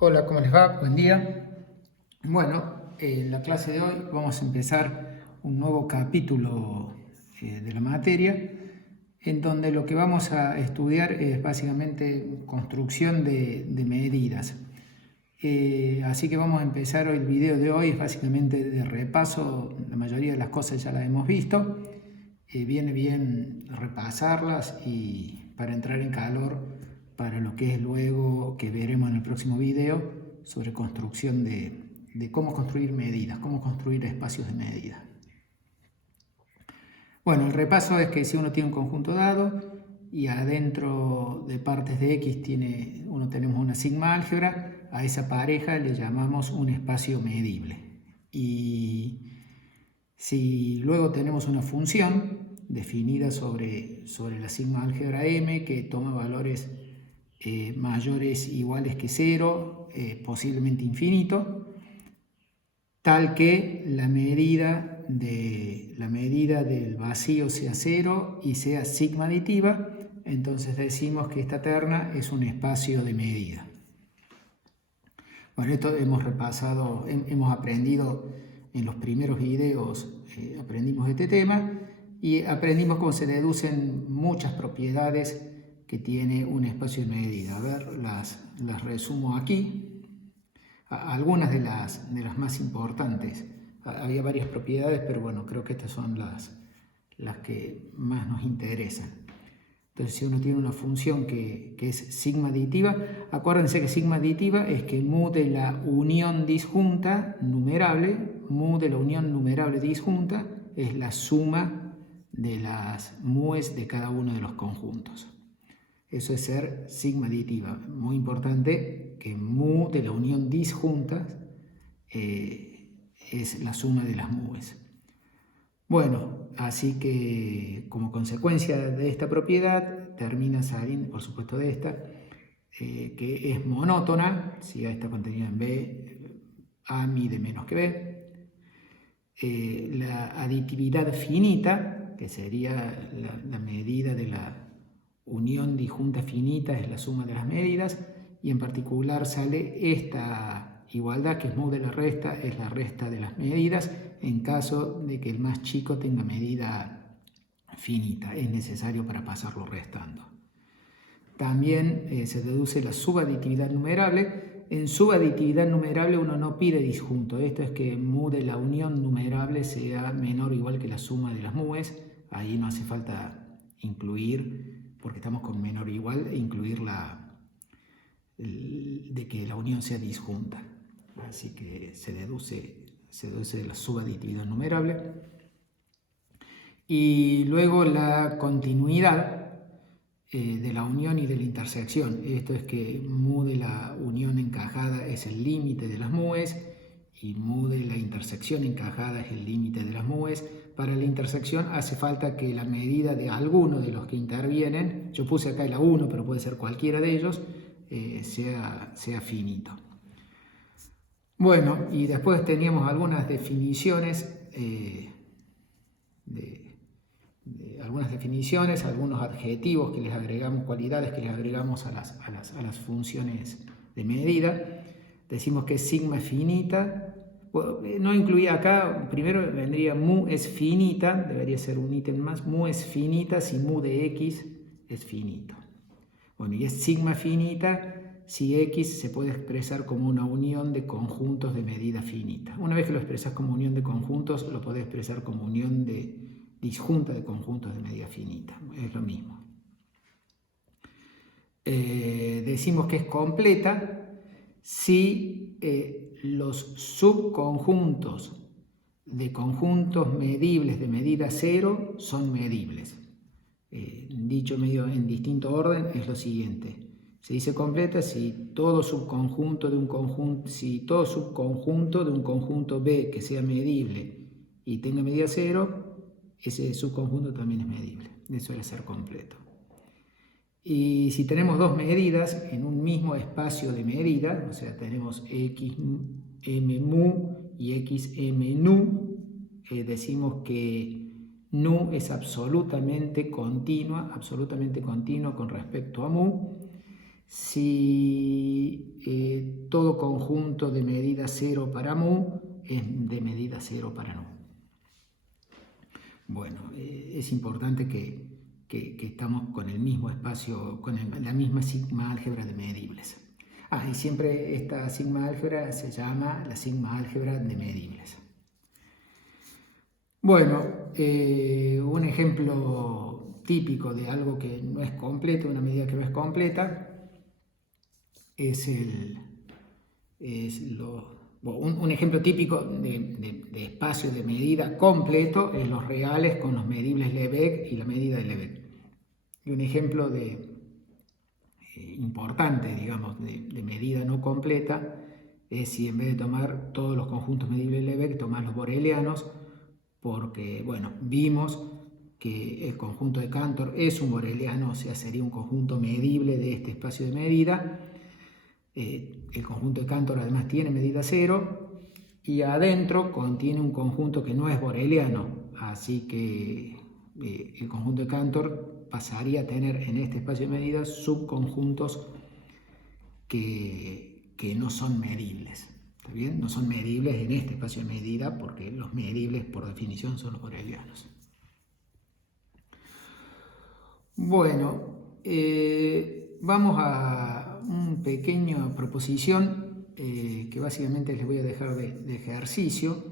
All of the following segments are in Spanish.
Hola, ¿cómo les va? Buen día. Bueno, en la clase de hoy vamos a empezar un nuevo capítulo de la materia, en donde lo que vamos a estudiar es básicamente construcción de medidas. Así que vamos a empezar el video de hoy, es básicamente de repaso, la mayoría de las cosas ya las hemos visto. Viene bien repasarlas y para entrar en calor para lo que es luego que veremos en el próximo video sobre construcción de cómo construir medidas, cómo construir espacios de medida. Bueno, el repaso es que si uno tiene un conjunto dado y adentro de partes de X tenemos una sigma álgebra, a esa pareja le llamamos un espacio medible. Y si luego tenemos una función definida sobre la sigma álgebra M que toma valores mayores iguales que 0, posiblemente infinito, tal que la medida del vacío sea 0 y sea sigma aditiva, entonces decimos que esta terna es un espacio de medida. Bueno, esto hemos repasado, hemos aprendido en los primeros videos, aprendimos este tema y aprendimos cómo se deducen muchas propiedades que tiene un espacio de medida. A ver, las resumo aquí. Algunas de las más importantes. Había varias propiedades, pero bueno, creo que estas son las que más nos interesan. Entonces, si uno tiene una función que es sigma aditiva, acuérdense que sigma aditiva es que mu de la unión disjunta numerable, mu de la unión numerable disjunta, es la suma de las mu's de cada uno de los conjuntos. Eso es ser sigma aditiva. Muy importante que mu de la unión disjunta es la suma de las mu's. Bueno, así que como consecuencia de esta propiedad termina saliendo, por supuesto de esta, que es monótona, si A está contenida en B, A mide menos que B. La aditividad finita, que sería la medida de la unión disjunta finita, es la suma de las medidas, y en particular sale esta igualdad, que es mu de la resta, es la resta de las medidas, en caso de que el más chico tenga medida finita, es necesario para pasarlo restando. También se deduce la subaditividad numerable. En subaditividad numerable uno no pide disjunto, esto es que mu de la unión numerable sea menor o igual que la suma de las mu's, ahí no hace falta incluir, porque estamos con menor o igual, incluir de que la unión sea disjunta. Así que se deduce la subaditividad numerable. Y luego la continuidad de la unión y de la intersección. Esto es que mu de la unión encajada es el límite de las mu's y mu de la intersección encajada es el límite de las mu's. Para la intersección hace falta que la medida de alguno de los que intervienen, yo puse acá el A1, pero puede ser cualquiera de ellos, sea finito. Bueno, y después teníamos algunas definiciones, algunos adjetivos que les agregamos, cualidades que les agregamos a las funciones de medida. Decimos que es sigma finita. Bueno, no incluía acá, primero vendría mu es finita, debería ser un ítem más. Mu es finita si mu de x es finito. Bueno, y es sigma finita si X se puede expresar como una unión de conjuntos de medida finita. Una vez que lo expresas como unión de conjuntos, lo podés expresar como unión disjunta de conjuntos de medida finita. Es lo mismo. Decimos que es completa si los subconjuntos de conjuntos medibles de medida 0 son medibles. Dicho medio en distinto orden es lo siguiente. Se dice completa si todo subconjunto de un conjunto B que sea medible y tenga medida 0, ese subconjunto también es medible. Eso es ser completo. Y si tenemos dos medidas en un mismo espacio de medida, o sea, tenemos xm mu y xm nu, decimos que nu es absolutamente continua con respecto a mu. Si todo conjunto de medida 0 para mu es de medida 0 para nu. Bueno, es importante que estamos con el mismo espacio, con la misma sigma álgebra de medibles. Y siempre esta sigma álgebra se llama la sigma álgebra de medibles. Bueno, un ejemplo típico de algo que no es completo, una medida que no es completa, un ejemplo típico de espacio de medida completo es los reales con los medibles Lebesgue y la medida de Lebesgue. Y un ejemplo importante, digamos, de medida no completa es si en vez de tomar todos los conjuntos medibles Lebesgue, tomar los borelianos, porque, bueno, vimos que el conjunto de Cantor es un boreliano, o sea, sería un conjunto medible de este espacio de medida. El conjunto de Cantor además tiene medida 0 y adentro contiene un conjunto que no es boreliano, así que el conjunto de Cantor pasaría a tener en este espacio de medida subconjuntos que no son medibles. ¿Está bien? No son medibles en este espacio de medida porque los medibles por definición son los borelianos. Bueno, vamos a una pequeña proposición que básicamente les voy a dejar de ejercicio.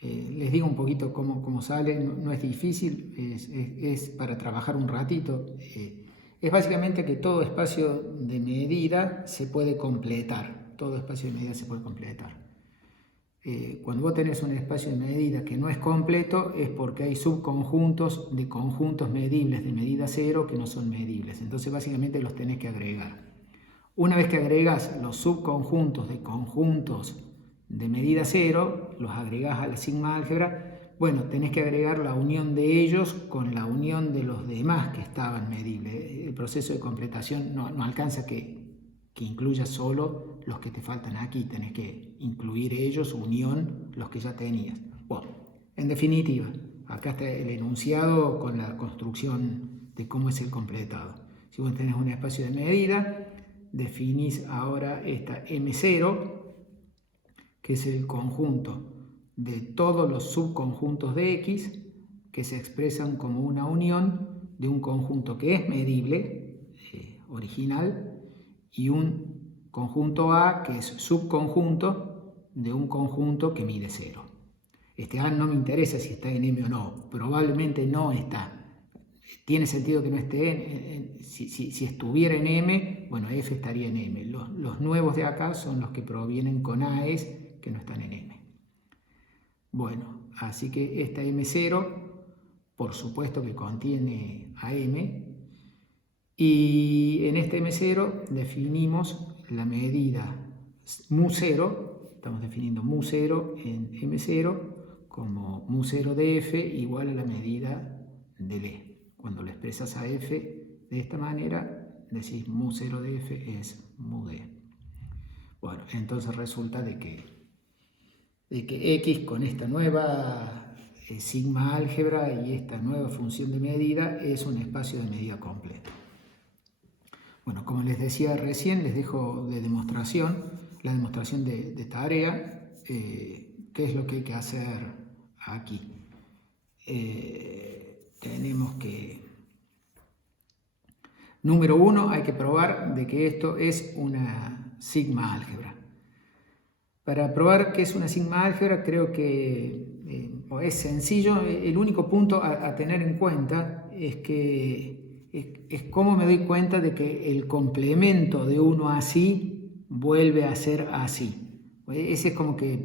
Les digo un poquito cómo sale, no es difícil, es para trabajar un ratito. Es básicamente que todo espacio de medida se puede completar, todo espacio de medida se puede completar. Cuando vos tenés un espacio de medida que no es completo es porque hay subconjuntos de conjuntos medibles de medida 0 que no son medibles, entonces básicamente los tenés que agregar. Una vez que agregas los subconjuntos de conjuntos de medida 0, los agregás a la sigma álgebra, bueno, tenés que agregar la unión de ellos con la unión de los demás que estaban medibles. El proceso de completación no alcanza que incluya solo los que te faltan aquí, tenés que incluir ellos, unión, los que ya tenías. Bueno, en definitiva, acá está el enunciado con la construcción de cómo es el completado. Si vos tenés un espacio de medida, definís ahora esta M0, que es el conjunto de todos los subconjuntos de X que se expresan como una unión de un conjunto que es medible, original, y un conjunto A que es subconjunto de un conjunto que mide 0. Este A no me interesa si está en M o no, probablemente no está. Tiene sentido que no esté si estuviera en M, bueno, F estaría en M. Los nuevos de acá son los que provienen con AES que no están en M. Bueno, así que esta M0, por supuesto que contiene a M, y en este M0 definimos la medida mu0, estamos definiendo mu0 en M0 como mu0 de F igual a la medida del E. Cuando lo expresas a F de esta manera, decís mu0 de F es mu de E. Bueno, entonces resulta de que X con esta nueva sigma álgebra y esta nueva función de medida es un espacio de medida completo. Bueno, como les decía recién, les dejo de demostración, la demostración de tarea, qué es lo que hay que hacer aquí. Tenemos que, número 1, hay que probar de que esto es una sigma álgebra. Para probar que es una sigma álgebra creo que es sencillo. El único punto a tener en cuenta es que es cómo me doy cuenta de que el complemento de uno así vuelve a ser así. Ese es como que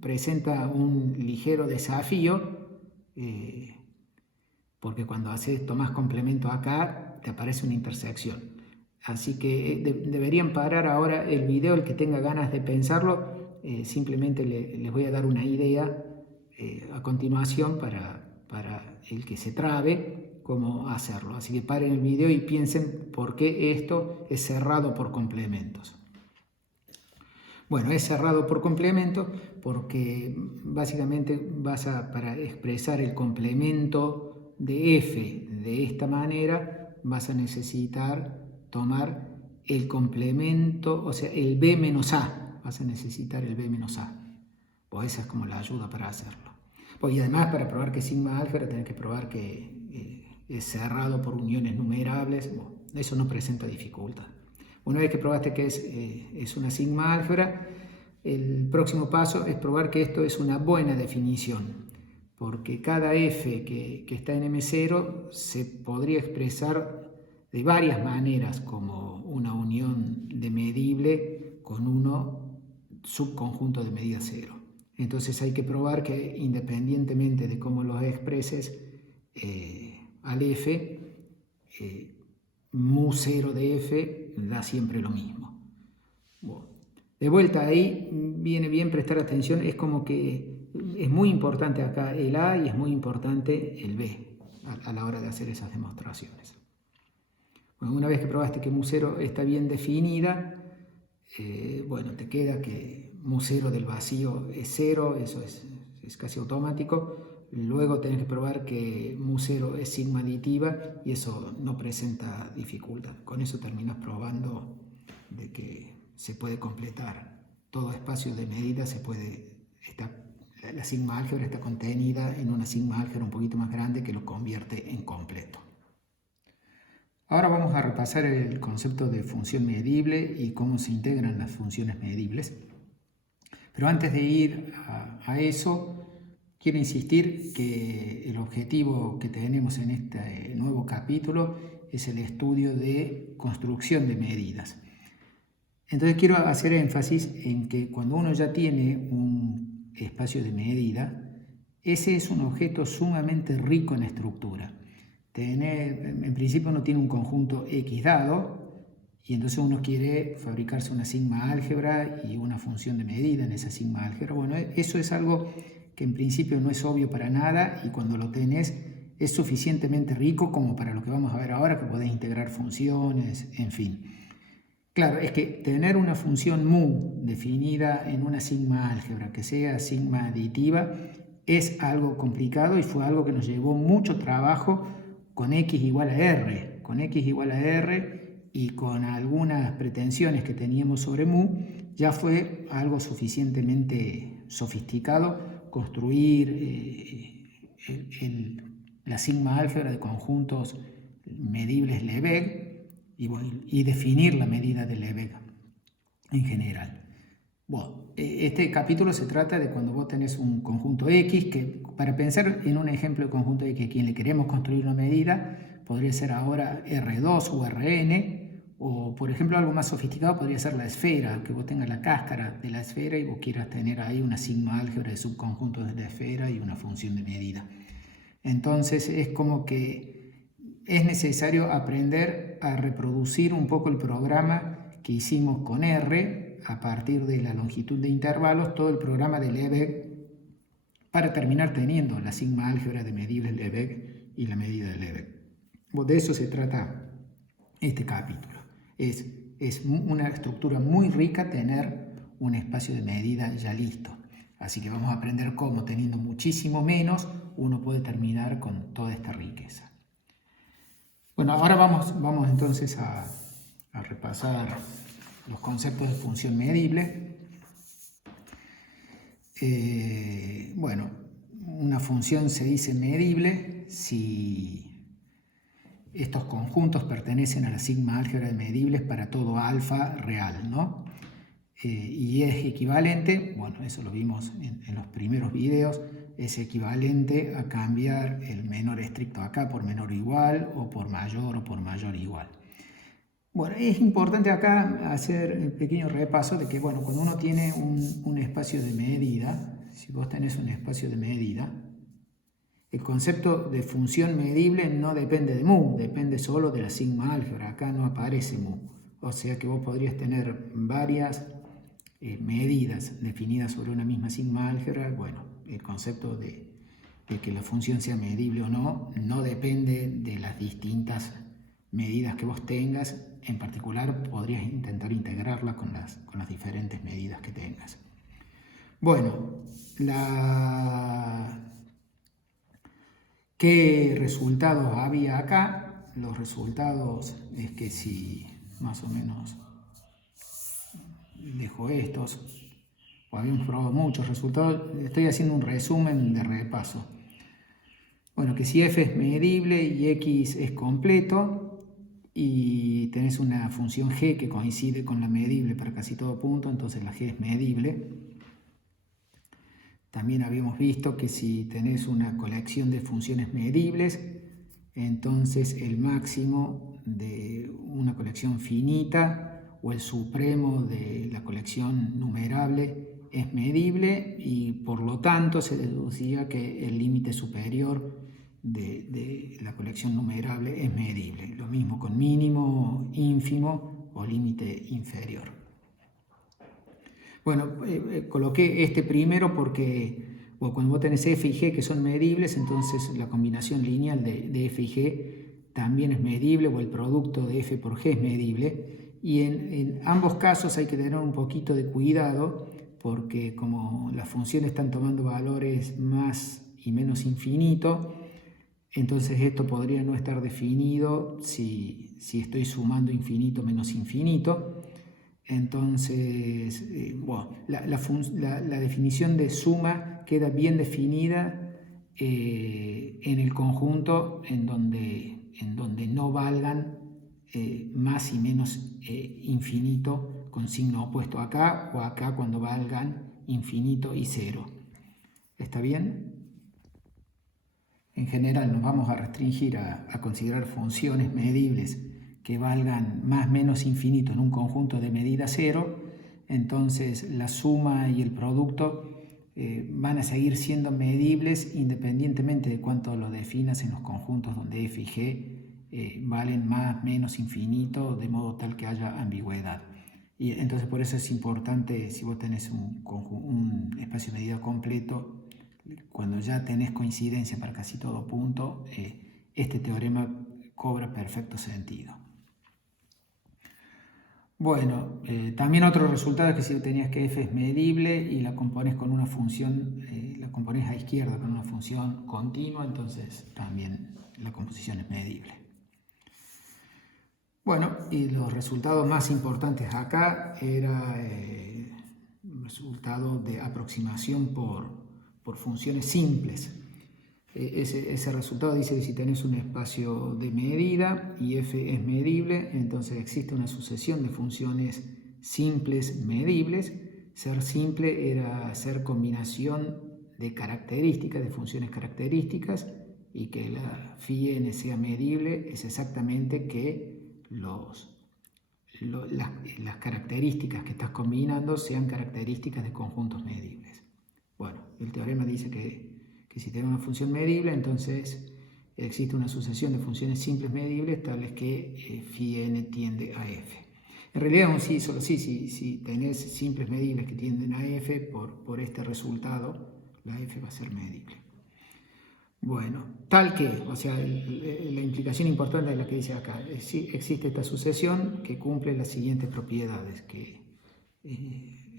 presenta un ligero desafío, porque cuando tomás complemento acá te aparece una intersección. Así que deberían parar ahora el video, el que tenga ganas de pensarlo. Simplemente les voy a dar una idea a continuación para el que se trabe cómo hacerlo. Así que paren el video y piensen por qué esto es cerrado por complementos. Bueno, es cerrado por complementos porque básicamente para expresar el complemento de F de esta manera vas a necesitar tomar el complemento, o sea, el B menos A. Vas a necesitar el B menos A. Pues esa es como la ayuda para hacerlo. Pues, y además, para probar que es sigma álgebra, tenés que probar que es cerrado por uniones numerables. Bueno, eso no presenta dificultad. Una vez que probaste que es una sigma álgebra, el próximo paso es probar que esto es una buena definición, porque cada f que está en M0 se podría expresar de varias maneras como una unión de medible con uno subconjunto de medida cero. Entonces hay que probar que independientemente de cómo los expreses al f, mu 0 de f da siempre lo mismo. Bueno, de vuelta ahí viene bien prestar atención, es como que es muy importante acá el A y es muy importante el B a la hora de hacer esas demostraciones. Bueno, una vez que probaste que mu 0 está bien definida, bueno, te queda que mu 0 del vacío es 0, eso es casi automático. Luego tenés que probar que mu 0 es sigma aditiva y eso no presenta dificultad. Con eso terminas probando de que se puede completar todo espacio de medida, la sigma álgebra está contenida en una sigma álgebra un poquito más grande que lo convierte en completo. Ahora vamos a repasar el concepto de función medible y cómo se integran las funciones medibles. Pero antes de ir a eso, quiero insistir que el objetivo que tenemos en este nuevo capítulo es el estudio de construcción de medidas. Entonces quiero hacer énfasis en que cuando uno ya tiene un espacio de medida, ese es un objeto sumamente rico en estructura. En principio uno tiene un conjunto X dado y entonces uno quiere fabricarse una sigma álgebra y una función de medida en esa sigma álgebra. Bueno, eso es algo que en principio no es obvio para nada y cuando lo tenés es suficientemente rico como para lo que vamos a ver ahora, que podés integrar funciones, en fin. Claro, es que tener una función mu definida en una sigma álgebra que sea sigma aditiva es algo complicado y fue algo que nos llevó mucho trabajo con x igual a r. Con x igual a r y con algunas pretensiones que teníamos sobre mu, ya fue algo suficientemente sofisticado construir la sigma álgebra de conjuntos medibles Lebesgue y definir la medida de Lebesgue en general. Bueno, este capítulo se trata de cuando vos tenés un conjunto X, que para pensar en un ejemplo de conjunto X a quien le queremos construir una medida, podría ser ahora R2 o Rn, o por ejemplo algo más sofisticado podría ser la esfera, que vos tengas la cáscara de la esfera y vos quieras tener ahí una sigma álgebra de subconjuntos de la esfera y una función de medida. Entonces es como que es necesario aprender a reproducir un poco el programa que hicimos con R a partir de la longitud de intervalos, todo el programa de Lebesgue para terminar teniendo la sigma álgebra de medibles Lebesgue y la medida de Lebesgue. De eso se trata este capítulo. Es una estructura muy rica tener un espacio de medida ya listo. Así que vamos a aprender cómo, teniendo muchísimo menos, uno puede terminar con toda esta riqueza. Bueno, ahora vamos entonces a repasar los conceptos de función medible. Bueno, una función se dice medible si estos conjuntos pertenecen a la sigma álgebra de medibles para todo alfa real, ¿no? Y es equivalente, bueno, eso lo vimos en los primeros videos, es equivalente a cambiar el menor estricto acá por menor igual o por mayor igual. Bueno, es importante acá hacer un pequeño repaso de que, bueno, cuando uno tiene un espacio de medida, si vos tenés un espacio de medida, el concepto de función medible no depende de mu, depende solo de la sigma álgebra, acá no aparece mu. O sea que vos podrías tener varias medidas definidas sobre una misma sigma álgebra. Bueno, el concepto de que la función sea medible o no depende de las distintas medidas que vos tengas. En particular, podrías intentar integrarla con las diferentes medidas que tengas. Bueno, ¿qué resultados había acá? Los resultados es que si más o menos dejo estos. Habíamos probado muchos resultados. Estoy haciendo un resumen de repaso. Bueno, que si f es medible y x es completo y tenés una función g que coincide con la medible para casi todo punto, entonces la g es medible. También habíamos visto que si tenés una colección de funciones medibles, entonces el máximo de una colección finita o el supremo de la colección numerable es medible y por lo tanto se deducía que el límite superior de la colección numerable es medible. Lo mismo con mínimo, ínfimo o límite inferior. Bueno, coloqué este primero porque cuando vos tenés f y g que son medibles, entonces la combinación lineal de f y g también es medible, o el producto de f por g es medible. Y en ambos casos hay que tener un poquito de cuidado, porque como las funciones están tomando valores más y menos infinitos, entonces esto podría no estar definido si estoy sumando infinito menos infinito. Entonces, la definición de suma queda bien definida en el conjunto en donde no valgan más y menos infinito con signo opuesto acá o acá cuando valgan infinito y cero. ¿Está bien? En general nos vamos a restringir a considerar funciones medibles que valgan más o menos infinito en un conjunto de medida cero. Entonces la suma y el producto van a seguir siendo medibles independientemente de cuánto lo definas en los conjuntos donde f y g valen más o menos infinito, de modo tal que haya ambigüedad. Y entonces por eso es importante, si vos tenés un espacio de medida completo, cuando ya tenés coincidencia para casi todo punto, este teorema cobra perfecto sentido. Bueno, también otro resultado es que si tenías que f es medible y la compones con una función, la compones a izquierda con una función continua, entonces también la composición es medible. Bueno, y los resultados más importantes acá era un resultado de aproximación por funciones simples. Ese resultado dice que si tenés un espacio de medida y f es medible, entonces existe una sucesión de funciones simples medibles. Ser simple era ser combinación de características, de funciones características, y que la phi n sea medible es exactamente que las características que estás combinando sean características de conjuntos medibles. Bueno, el teorema dice que si tenemos una función medible, entonces existe una sucesión de funciones simples medibles tales que phi n tiende a f. En realidad un sí, solo sí, si tenés simples medibles que tienden a f, por este resultado, la f va a ser medible. Bueno, tal que, o sea, la implicación importante es la que dice acá. Existe esta sucesión que cumple las siguientes propiedades, que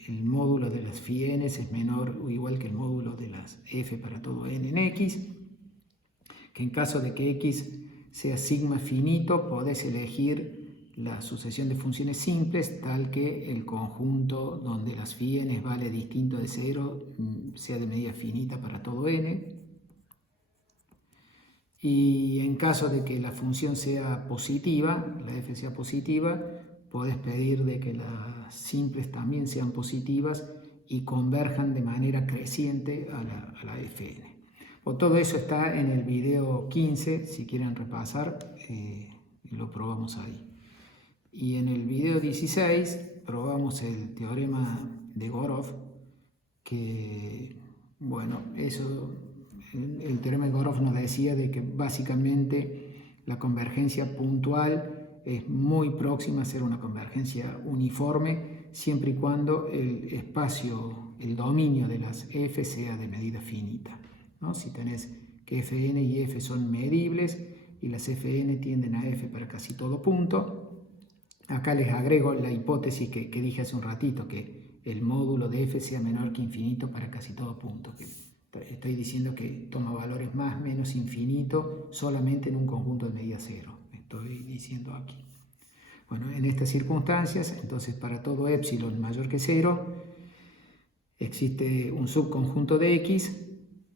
el módulo de las phi n es menor o igual que el módulo de las f para todo n en x, que en caso de que x sea sigma finito, podés elegir la sucesión de funciones simples tal que el conjunto donde las phi n vale distinto de 0 sea de medida finita para todo n. Y en caso de que la función sea positiva, la f sea positiva, podés pedir de que las simples también sean positivas y converjan de manera creciente a la fn. Todo eso está en el video 15, si quieren repasar, lo probamos ahí. Y en el video 16 probamos el teorema de Gorodov, que, bueno, eso... El teorema de Gorodov nos decía de que básicamente la convergencia puntual es muy próxima a ser una convergencia uniforme siempre y cuando el espacio, el dominio de las f sea de medida finita, ¿no? Si tenés que fn y f son medibles y las fn tienden a f para casi todo punto, acá les agrego la hipótesis que dije hace un ratito, que el módulo de f sea menor que infinito para casi todo punto. Estoy diciendo que toma valores más o menos infinito solamente en un conjunto de medida cero. Estoy diciendo aquí. Bueno, en estas circunstancias, entonces para todo epsilon mayor que 0, existe un subconjunto de X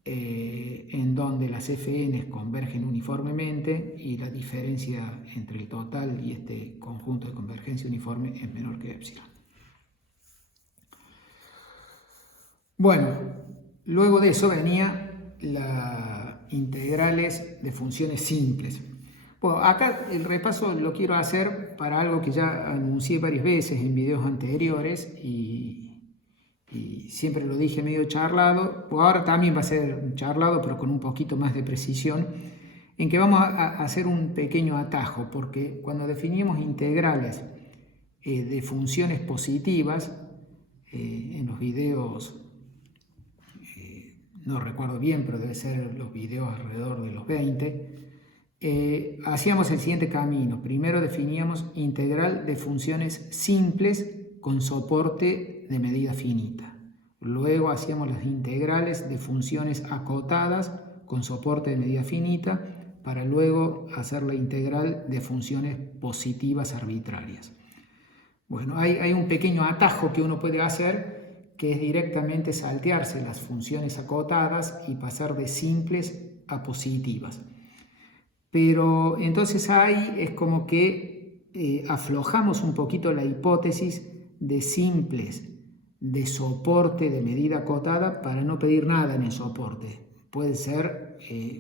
en donde las Fn convergen uniformemente y la diferencia entre el total y este conjunto de convergencia uniforme es menor que epsilon. Bueno, luego de eso venía las integrales de funciones simples. Bueno, acá el repaso lo quiero hacer para algo que ya anuncié varias veces en videos anteriores y siempre lo dije medio charlado, pues ahora también va a ser charlado, pero con un poquito más de precisión, en que vamos a hacer un pequeño atajo, porque cuando definimos integrales de funciones positivas, en los videos, no recuerdo bien, pero debe ser los videos alrededor de los 20, hacíamos el siguiente camino. Primero definíamos integral de funciones simples con soporte de medida finita. Luego hacíamos las integrales de funciones acotadas con soporte de medida finita para luego hacer la integral de funciones positivas arbitrarias. Bueno, hay un pequeño atajo que uno puede hacer, que es directamente saltearse las funciones acotadas y pasar de simples a positivas. Pero entonces ahí es como que aflojamos un poquito la hipótesis de simples de soporte de medida acotada para no pedir nada en el soporte. Pueden ser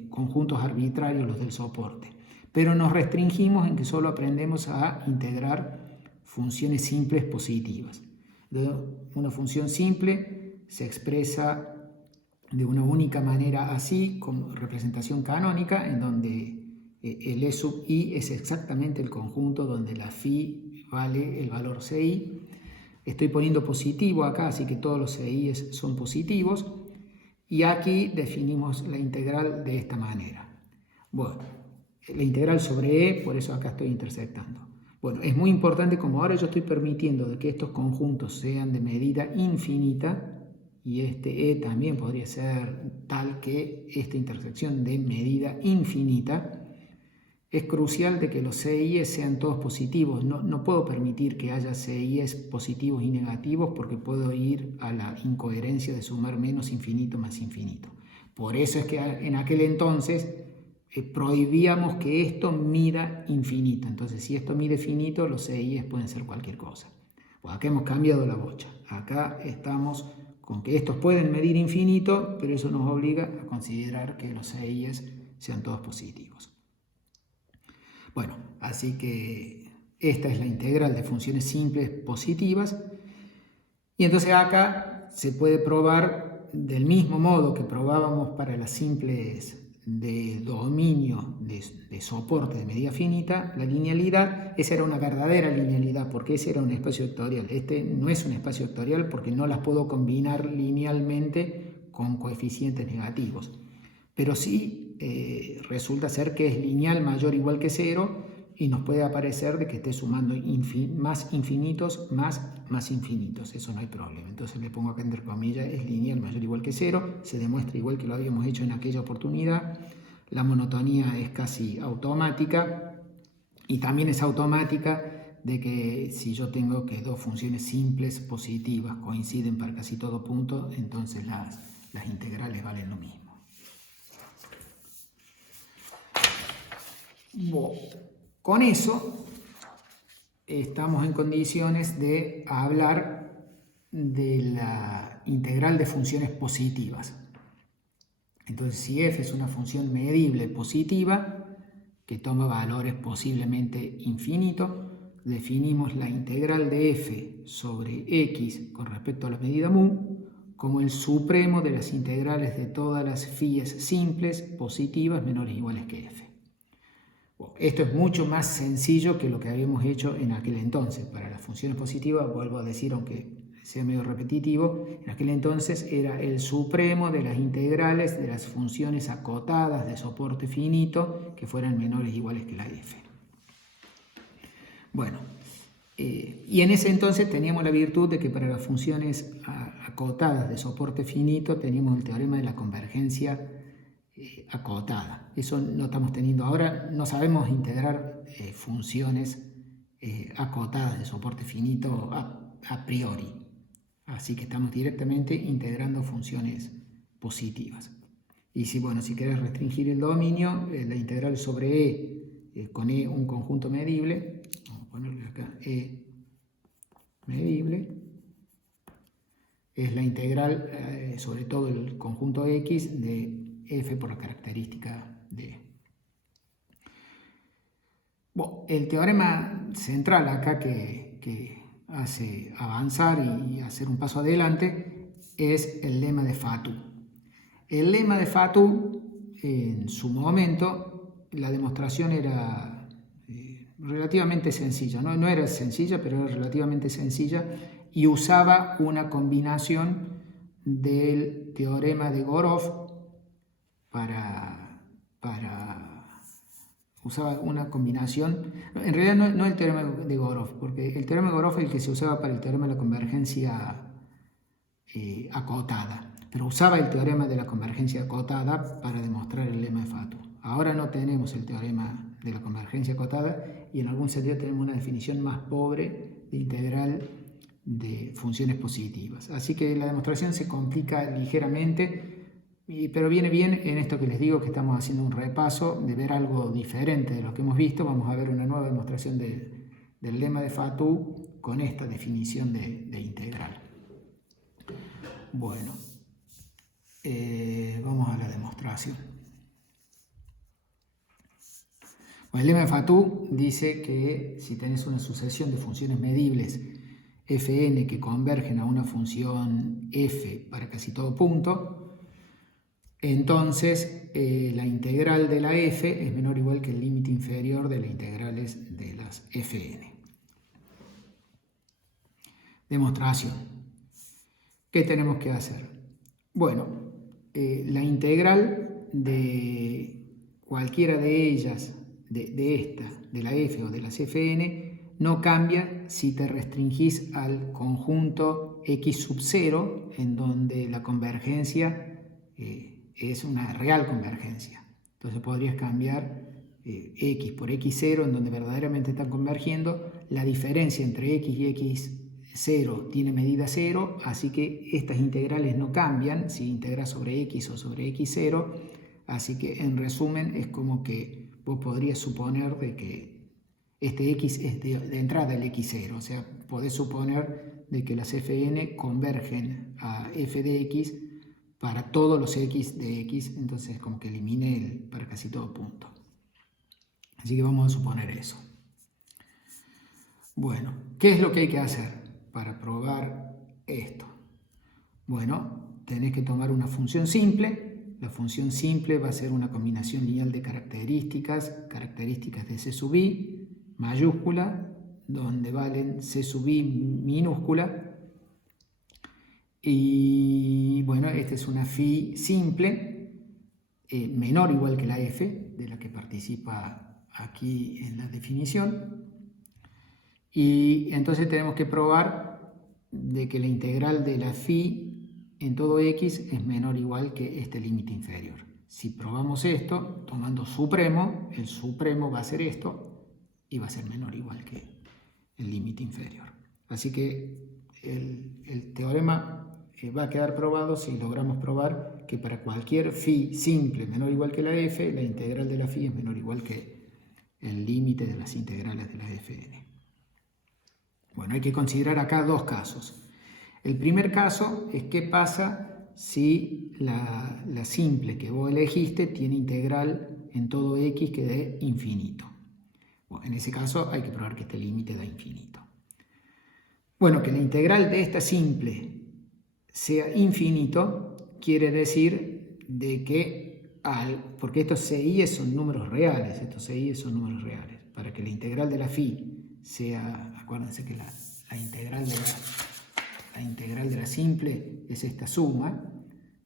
conjuntos arbitrarios los del soporte. Pero nos restringimos en que solo aprendemos a integrar funciones simples positivas. Una función simple se expresa de una única manera así, con representación canónica, en donde el E sub i es exactamente el conjunto donde la phi vale el valor ci. Estoy poniendo positivo acá, así que todos los ci's son positivos. Y aquí definimos la integral de esta manera. Bueno, la integral sobre E, por eso acá estoy intersectando. Bueno, es muy importante, como ahora yo estoy permitiendo de que estos conjuntos sean de medida infinita, y este E también podría ser tal que esta intersección de medida infinita, es crucial de que los CIs sean todos positivos. No puedo permitir que haya CIs positivos y negativos porque puedo ir a la incoherencia de sumar menos infinito más infinito. Por eso es que en aquel entonces prohibíamos que esto mida infinito. Entonces, si esto mide finito, los CIs pueden ser cualquier cosa. Pues acá hemos cambiado la bocha. Acá estamos con que estos pueden medir infinito, pero eso nos obliga a considerar que los CIs sean todos positivos. Bueno, así que esta es la integral de funciones simples positivas. Y entonces acá se puede probar del mismo modo que probábamos para las simples de dominio de soporte de medida finita, la linealidad. Esa era una verdadera linealidad porque ese era un espacio vectorial. Este no es un espacio vectorial porque no las puedo combinar linealmente con coeficientes negativos. Pero sí resulta ser que es lineal mayor o igual que 0 y nos puede aparecer de que esté sumando más infinitos más infinitos. Eso no hay problema. Entonces le pongo acá entre comillas, es lineal mayor o igual que 0. Se demuestra igual que lo habíamos hecho en aquella oportunidad. La monotonía es casi automática y también es automática de que si yo tengo que dos funciones simples positivas coinciden para casi todo punto, entonces las integrales valen lo mismo. Bueno, con eso estamos en condiciones de hablar de la integral de funciones positivas. Entonces, si f es una función medible positiva que toma valores posiblemente infinitos, definimos la integral de f sobre x con respecto a la medida mu como el supremo de las integrales de todas las phi's simples positivas menores o iguales que f. Esto es mucho más sencillo que lo que habíamos hecho en aquel entonces. Para las funciones positivas, vuelvo a decir, aunque sea medio repetitivo, en aquel entonces era el supremo de las integrales de las funciones acotadas de soporte finito que fueran menores o iguales que la f. Bueno, y en ese entonces teníamos la virtud de que para las funciones acotadas de soporte finito teníamos el teorema de la convergencia acotada. Eso no estamos teniendo ahora. No sabemos integrar funciones acotada de soporte finito a priori. Así que estamos directamente integrando funciones positivas. Y si querés restringir el dominio, la integral sobre E, con E un conjunto medible, vamos a ponerle acá E medible, es la integral sobre todo el conjunto X de F por la característica de E. Bueno, el teorema central acá que hace avanzar y hacer un paso adelante es el lema de Fatou. El lema de Fatou, en su momento, la demostración era relativamente sencilla. No era sencilla, pero era relativamente sencilla y usaba una combinación del teorema de Goroph usaba una combinación, en realidad no el teorema de Goroph, porque el teorema de Goroph es el que se usaba para el teorema de la convergencia acotada, pero usaba el teorema de la convergencia acotada para demostrar el lema de Fatou. Ahora no tenemos el teorema de la convergencia acotada y en algún sentido tenemos una definición más pobre de integral de funciones positivas. Así que la demostración se complica ligeramente, pero viene bien en esto que les digo, que estamos haciendo un repaso de ver algo diferente de lo que hemos visto. Vamos a ver una nueva demostración del lema de Fatou con esta definición de integral. Bueno, vamos a la demostración. Bueno, el lema de Fatou dice que si tenés una sucesión de funciones medibles fn que convergen a una función f para casi todo punto, entonces la integral de la f es menor o igual que el límite inferior de las integrales de las fn. Demostración. ¿Qué tenemos que hacer? Bueno, la integral de cualquiera de ellas, de la f o de las fn, no cambia si te restringís al conjunto x sub 0, en donde la convergencia es una real convergencia. Entonces podrías cambiar x por x0, en donde verdaderamente están convergiendo. La diferencia entre x y x0 tiene medida 0, así que estas integrales no cambian si integras sobre x o sobre x0. Así que en resumen es como que vos podrías suponer de que este x es de entrada el x0, o sea, podés suponer de que las fn convergen a f de x para todos los x de x, entonces como que elimine el para casi todo punto. Así que vamos a suponer eso. Bueno, ¿qué es lo que hay que hacer para probar esto? Bueno, tenés que tomar una función simple. La función simple va a ser una combinación lineal de características de C sub i mayúscula, donde valen C sub i minúscula. Y bueno, esta es una phi simple, menor o igual que la f, de la que participa aquí en la definición. Y entonces tenemos que probar de que la integral de la phi en todo x es menor o igual que este límite inferior. Si probamos esto, tomando supremo, el supremo va a ser esto y va a ser menor o igual que el límite inferior. Así que el teorema va a quedar probado si logramos probar que para cualquier phi simple menor o igual que la f, la integral de la phi es menor o igual que el límite de las integrales de las fn. Bueno, hay que considerar acá dos casos. El primer caso es qué pasa si la simple que vos elegiste tiene integral en todo x que dé infinito. Bueno, en ese caso hay que probar que este límite da infinito. Bueno, que la integral de esta simple sea infinito quiere decir de que porque estos CI son números reales, para que la integral de la phi sea, acuérdense que la integral de la simple es esta suma,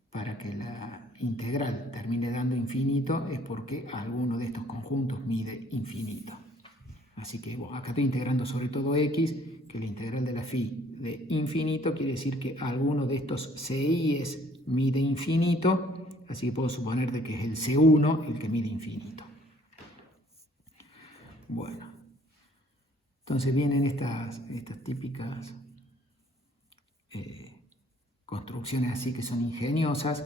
para que la integral termine dando infinito es porque alguno de estos conjuntos mide infinito. Así que acá estoy integrando sobre todo x, que la integral de la phi de infinito quiere decir que alguno de estos CI's mide infinito, así que puedo suponer de que es el C1 el que mide infinito. Bueno, Entonces vienen estas típicas construcciones así que son ingeniosas.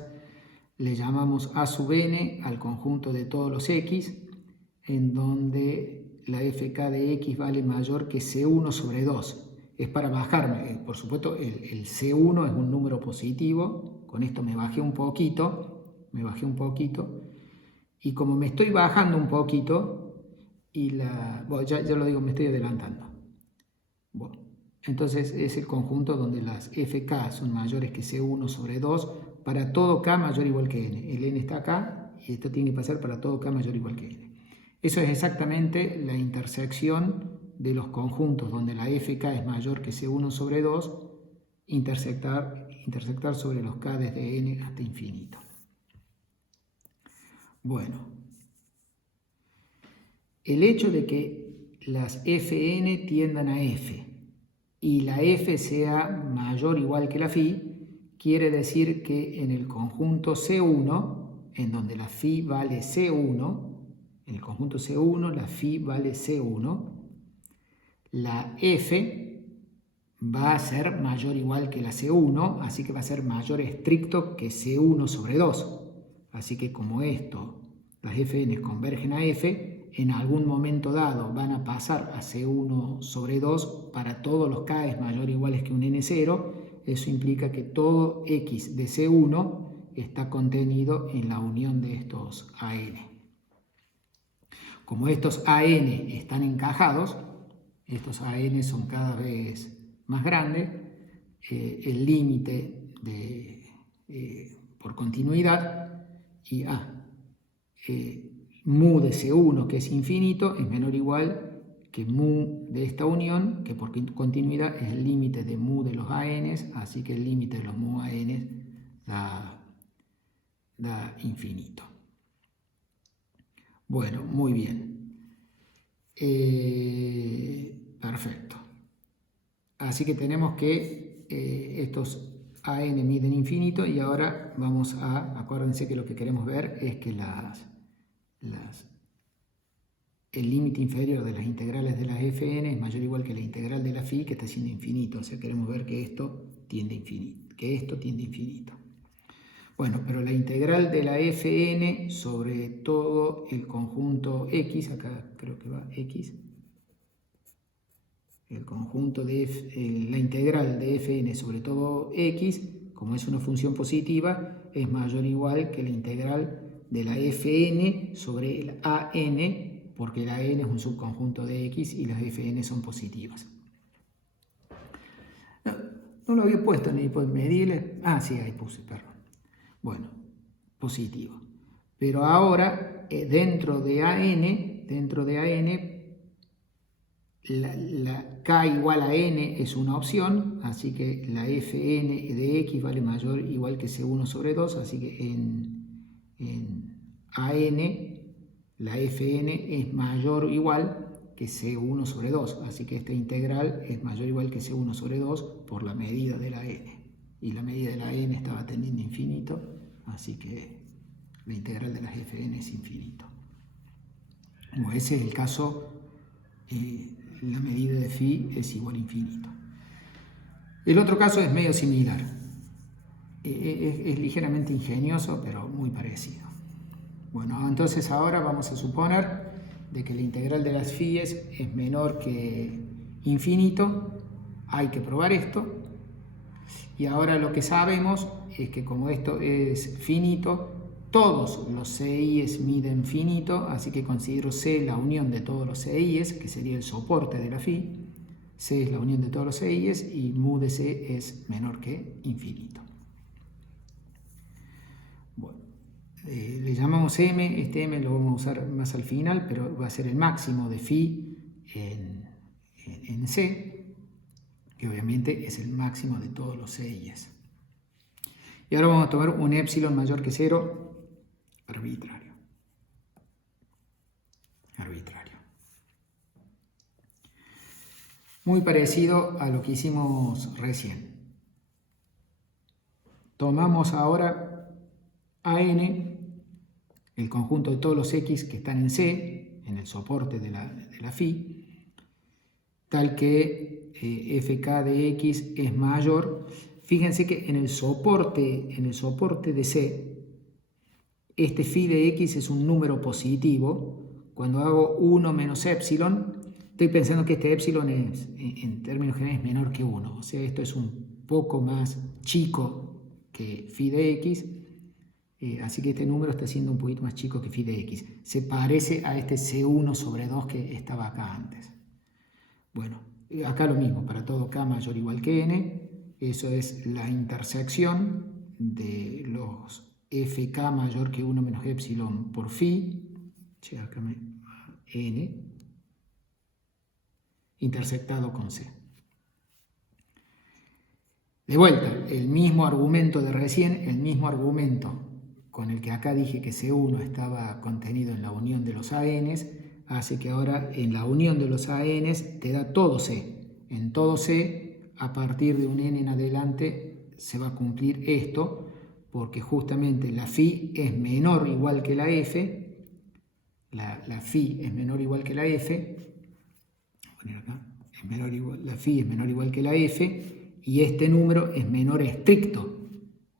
Le llamamos A sub n al conjunto de todos los x, en donde la fk de x vale mayor que c1 sobre 2. Es para bajarme, por supuesto el c1 es un número positivo, con esto me bajé un poquito, y como me estoy bajando un poquito, bueno, ya lo digo, me estoy adelantando. Bueno, entonces es el conjunto donde las fk son mayores que c1 sobre 2 para todo k mayor o igual que n. El n está acá y esto tiene que pasar para todo k mayor o igual que n. Eso es exactamente la intersección de los conjuntos donde la fk es mayor que c1 sobre 2, intersectar sobre los k desde n hasta infinito. Bueno, el hecho de que las fn tiendan a f y la f sea mayor o igual que la phi, quiere decir que en el conjunto C1, en donde la phi vale C1, en el conjunto C1 la phi vale C1, la f va a ser mayor o igual que la C1, así que va a ser mayor estricto que C1 sobre 2. Así que como esto, las fn convergen a f, en algún momento dado van a pasar a C1 sobre 2 para todos los k mayor o iguales que un n0. Eso implica que todo x de C1 está contenido en la unión de estos AN. Como estos AN están encajados, estos AN son cada vez más grandes, el límite por continuidad y mu de C1, que es infinito, es menor o igual que mu de esta unión, que por continuidad es el límite de mu de los ANs, así que el límite de los mu ANs da infinito. Bueno, muy bien. Perfecto. Así que tenemos que estos AN miden infinito y ahora vamos acuérdense que lo que queremos ver es que el límite inferior de las integrales de las fn es mayor o igual que la integral de la phi, que está siendo infinito. O sea, queremos ver que esto tiende a infinito. Bueno, pero la integral de la fn sobre todo el conjunto x, acá creo que va x, el conjunto de la integral de fn sobre todo x, como es una función positiva, es mayor o igual que la integral de la fn sobre el an, porque la n es un subconjunto de x y las fn son positivas. No lo había puesto ni por medirle. Sí, ahí puse, perdón. Bueno, positivo. Pero ahora, dentro de AN, la k igual a n es una opción, así que la fn de x vale mayor o igual que c1 sobre 2, así que en AN la fn es mayor o igual que c1 sobre 2, así que esta integral es mayor o igual que c1 sobre 2 por la medida de la n, y la medida de la n estaba tendiendo a infinito, así que la integral de las fn es infinito. Como ese es el caso, la medida de phi es igual a infinito. El otro caso es medio similar, es ligeramente ingenioso, pero muy parecido. Bueno, entonces ahora vamos a suponer de que la integral de las phi es menor que infinito. Hay que probar esto. Y ahora lo que sabemos es que como esto es finito, todos los CIs miden finito, así que considero C la unión de todos los CIs, que sería el soporte de la phi. C es la unión de todos los CIs y mu de C es menor que infinito. Bueno. Le llamamos m, este m lo vamos a usar más al final, pero va a ser el máximo de phi en C, que obviamente es el máximo de todos los CIs. Y ahora vamos a tomar un epsilon mayor que 0, arbitrario. Muy parecido a lo que hicimos recién. Tomamos ahora AN, el conjunto de todos los x que están en C, en el soporte de la phi, tal que fk de x es mayor. Fíjense que en el soporte de C, este phi de x es un número positivo. Cuando hago 1 menos epsilon, estoy pensando que este epsilon es, en términos generales, es menor que 1. O sea, esto es un poco más chico que phi de x. Así que este número está siendo un poquito más chico que phi de x. Se parece a este C1 sobre 2 que estaba acá antes. Bueno, acá lo mismo, para todo k mayor o igual que n. Eso es la intersección de los fk mayor que 1 menos epsilon por phi. Acá n intersectado con c. De vuelta, el mismo argumento de recién, el mismo argumento con el que acá dije que C1 estaba contenido en la unión de los ANs, hace que ahora en la unión de los ANs te da todo C. En todo C, a partir de un n en adelante, se va a cumplir esto, porque justamente la phi es menor o igual que la f, la phi es menor o igual que la f, voy a poner acá, la phi es menor o igual que la f, y este número es menor estricto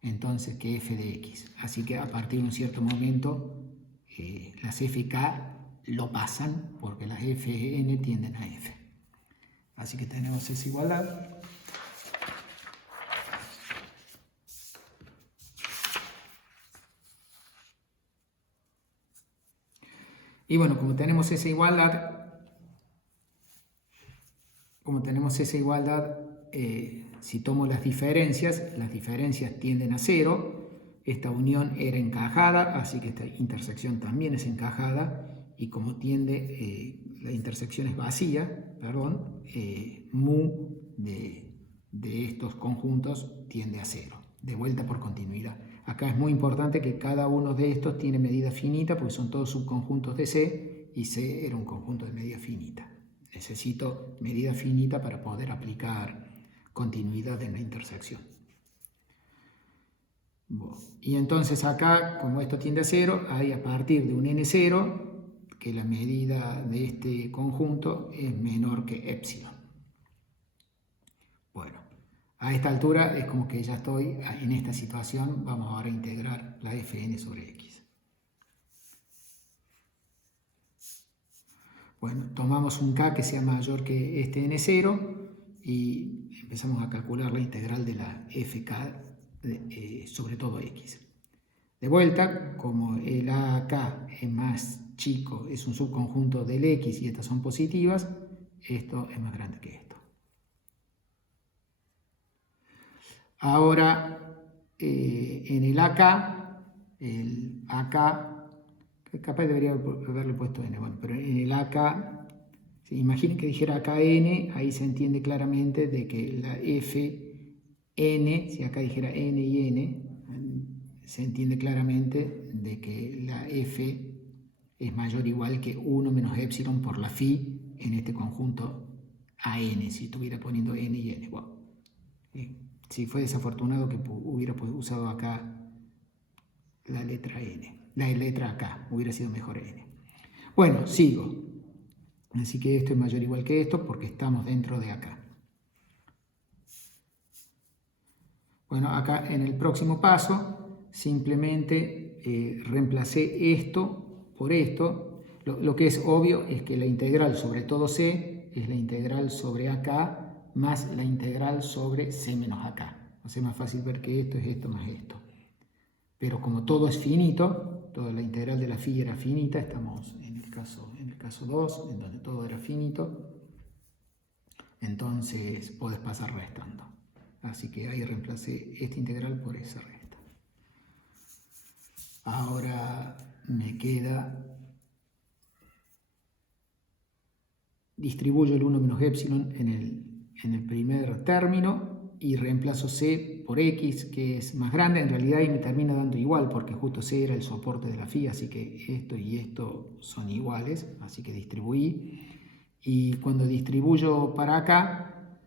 entonces que f de x. Así que a partir de un cierto momento las fk lo pasan porque las fn tienden a f. Así que tenemos esa igualdad. Y bueno, como tenemos esa igualdad, si tomo las diferencias tienden a 0. Esta unión era encajada, así que esta intersección también es encajada. Y como la intersección es vacía, mu de estos conjuntos tiende a 0. De vuelta por continuidad. Acá es muy importante que cada uno de estos tiene medida finita, porque son todos subconjuntos de C, y C era un conjunto de medida finita. Necesito medida finita para poder aplicar continuidad en la intersección. Bueno, y entonces acá, como esto tiende a 0, hay a partir de un n0 que la medida de este conjunto es menor que epsilon. Bueno, a esta altura es como que ya estoy en esta situación. Vamos ahora a integrar la fn sobre x. Bueno, tomamos un k que sea mayor que este n0 y empezamos a calcular la integral de la fk sobre todo x. De vuelta, como el ak es más chico, es un subconjunto del x y estas son positivas, esto es más grande que esto. Ahora, en el AK, capaz debería haberle puesto n, bueno, pero en el AK, imaginen que dijera AKN, ahí se entiende claramente de que la Fn, si acá dijera n y n, se entiende claramente de que la F es mayor o igual que 1 menos epsilon por la phi en este conjunto AN, si estuviera poniendo n y n. Wow. Si fue desafortunado que hubiera usado acá la letra n, la letra acá, hubiera sido mejor n. Bueno, sigo. Así que esto es mayor o igual que esto porque estamos dentro de acá. Bueno, acá en el próximo paso simplemente reemplacé esto por esto. Lo que es obvio es que la integral sobre todo c es la integral sobre acá más la integral sobre c menos acá. Hace más fácil ver que esto es esto más esto. Pero como todo es finito, toda la integral de la phi era finita, estamos en el caso 2, en donde todo era finito, entonces podés pasar restando. Así que ahí reemplacé esta integral por esa resta. Ahora me queda, distribuyo el 1 menos epsilon en el primer término y reemplazo c por x, que es más grande. En realidad ahí me termina dando igual, porque justo c era el soporte de la phi, así que esto y esto son iguales, así que distribuí. Y cuando distribuyo para acá,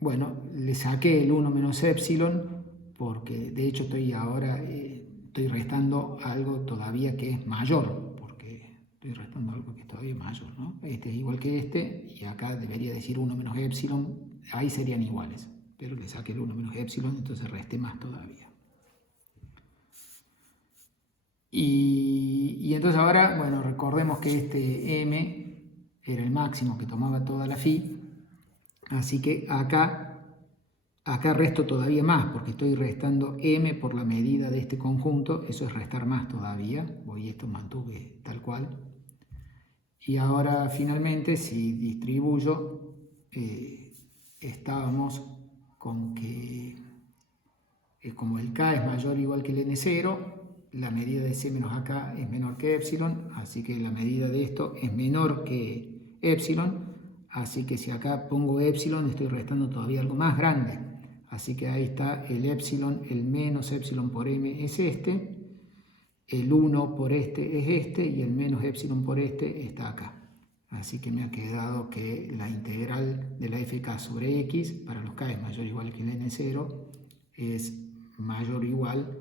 bueno, le saqué el 1 menos epsilon, porque de hecho estoy ahora estoy restando algo todavía que es mayor, porque estoy restando algo que es todavía mayor, ¿no? Este es igual que este, y acá debería decir 1 menos epsilon, ahí serían iguales, pero le saqué el 1 menos epsilon, entonces resté más todavía. Y entonces ahora, bueno, recordemos que este m era el máximo que tomaba toda la phi, así que acá resto todavía más, porque estoy restando m por la medida de este conjunto, eso es restar más todavía, voy esto mantuve tal cual. Y ahora finalmente, si distribuyo, estábamos con que como el k es mayor o igual que el n0, la medida de c menos ak es menor que epsilon, así que la medida de esto es menor que epsilon, así que si acá pongo epsilon estoy restando todavía algo más grande, así que ahí está el epsilon, el menos epsilon por m es este, el 1 por este es este y el menos epsilon por este está acá. Así que me ha quedado que la integral de la fk sobre x, para los k es mayor o igual que el n0, es mayor o igual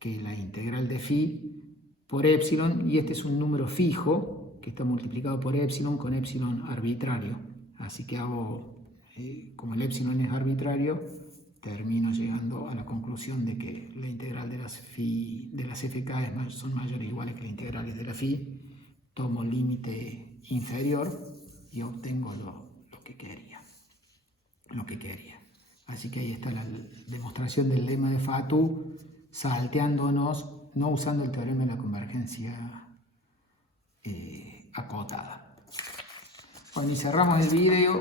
que la integral de phi por epsilon, y este es un número fijo que está multiplicado por epsilon con epsilon arbitrario. Así que hago, como el epsilon es arbitrario, termino llegando a la conclusión de que la integral de las fk son mayores o iguales que las integrales de la phi. Tomo límite inferior y obtengo lo que quería. Así que ahí está la demostración del lema de Fatou, salteándonos, no usando el teorema de la convergencia acotada. Bueno, y cerramos el video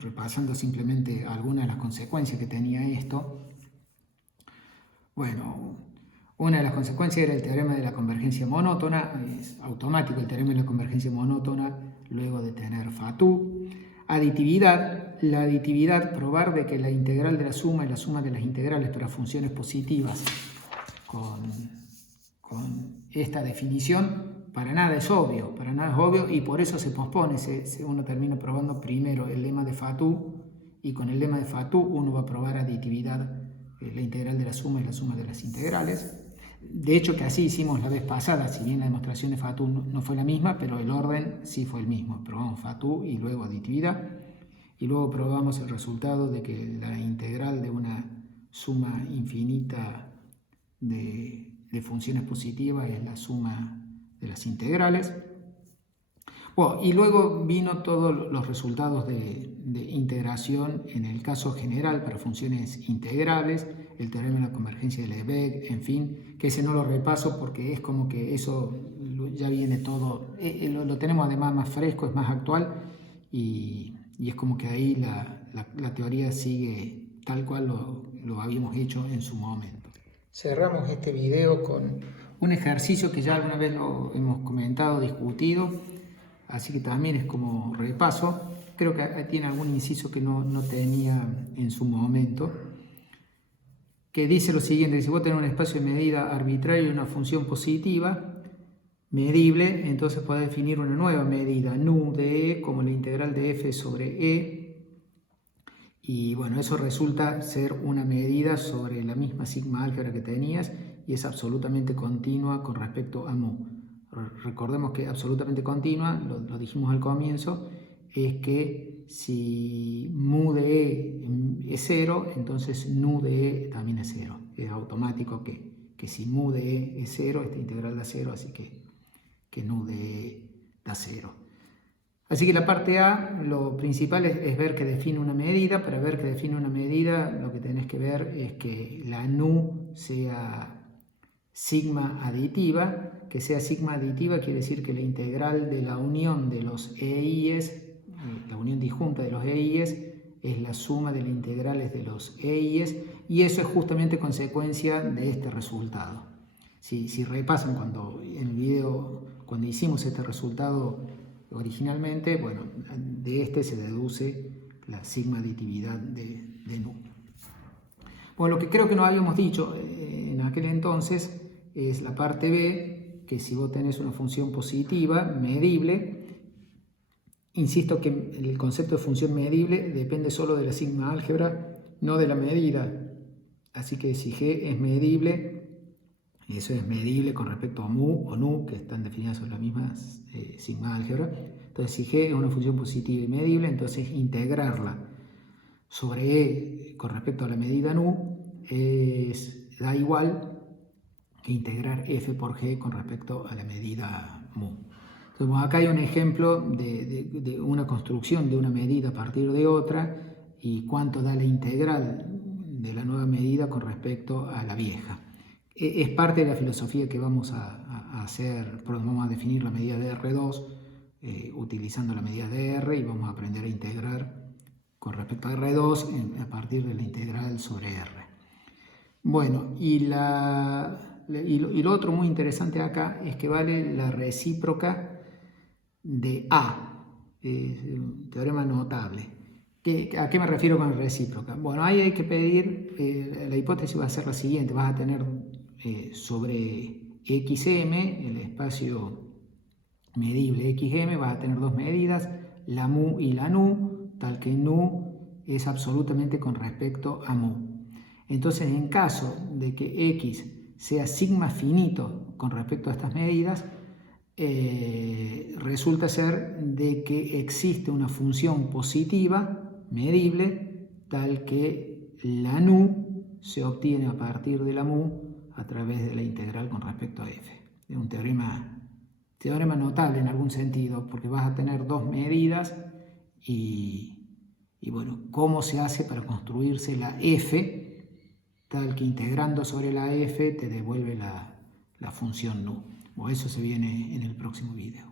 repasando simplemente algunas de las consecuencias que tenía esto. Bueno, una de las consecuencias era el teorema de la convergencia monótona, es automático el teorema de la convergencia monótona luego de tener Fatou. Aditividad, la aditividad, probar de que la integral de la suma y la suma de las integrales para funciones positivas con esta definición para nada es obvio, y por eso se pospone, uno termina probando primero el lema de Fatou, y con el lema de Fatou uno va a probar aditividad, la integral de la suma y la suma de las integrales. De hecho que así hicimos la vez pasada, si bien la demostración de Fatou no fue la misma, pero el orden sí fue el mismo. Probamos Fatou y luego aditividad, y luego probamos el resultado de que la integral de una suma infinita de funciones positivas es la suma de las integrales. Bueno, y luego vino todos los resultados de integración en el caso general para funciones integrables, el teorema de la convergencia de Lebesgue, en fin, que ese no lo repaso porque es como que eso ya viene todo, lo tenemos además más fresco, es más actual, y es como que ahí la teoría sigue tal cual lo habíamos hecho en su momento. Cerramos este video con un ejercicio que ya alguna vez lo hemos comentado, discutido, así que también es como repaso. Creo que tiene algún inciso que no tenía en su momento, que dice lo siguiente, que si vos tenés un espacio de medida arbitrario y una función positiva medible, entonces podés definir una nueva medida, nu de e, como la integral de f sobre e, y bueno, eso resulta ser una medida sobre la misma sigma álgebra que tenías y es absolutamente continua con respecto a mu. Recordemos que absolutamente continua, lo dijimos al comienzo, es que si mu de e es 0, entonces nu de e también es 0. Es automático que si mu de e es 0, esta integral da 0, así que nu de e da 0. Así que la parte A, lo principal es ver que define una medida. Para ver que define una medida, lo que tenés que ver es que la nu sea sigma aditiva. Que sea sigma aditiva quiere decir que la integral de la unión de los EIs, la unión disjunta de los EIs, es la suma de las integrales de los EIs, y eso es justamente consecuencia de este resultado. Si repasan en el video, cuando hicimos este resultado originalmente, bueno, de este se deduce la sigma aditividad de nu. Bueno, lo que creo que no habíamos dicho en aquel entonces es la parte B, que si vos tenés una función positiva, medible, insisto que el concepto de función medible depende solo de la sigma álgebra, no de la medida. Así que si G es medible, Eso es medible con respecto a mu o nu, que están definidas sobre la misma sigma álgebra. Entonces, si g es una función positiva y medible, entonces integrarla sobre e con respecto a la medida nu da igual que integrar f por g con respecto a la medida mu. Entonces, acá hay un ejemplo de una construcción de una medida a partir de otra y cuánto da la integral de la nueva medida con respecto a la vieja. Es parte de la filosofía que vamos a hacer, vamos a definir la medida de R2 utilizando la medida de R y vamos a aprender a integrar con respecto a R2 a partir de la integral sobre R. Bueno, y lo otro muy interesante acá es que vale la recíproca de A, un teorema notable. ¿A qué me refiero con recíproca? Bueno, ahí hay que pedir, la hipótesis va a ser la siguiente, vas a tener sobre xm, el espacio medible xm, vas a tener dos medidas, la mu y la nu, tal que nu es absolutamente con respecto a mu. Entonces, en caso de que x sea sigma finito con respecto a estas medidas, resulta ser de que existe una función positiva medible tal que la nu se obtiene a partir de la mu a través de la integral con respecto a f. Es un teorema notable en algún sentido porque vas a tener dos medidas y bueno, ¿cómo se hace para construirse la f tal que integrando sobre la f te devuelve la función nu? Bueno, eso se viene en el próximo video.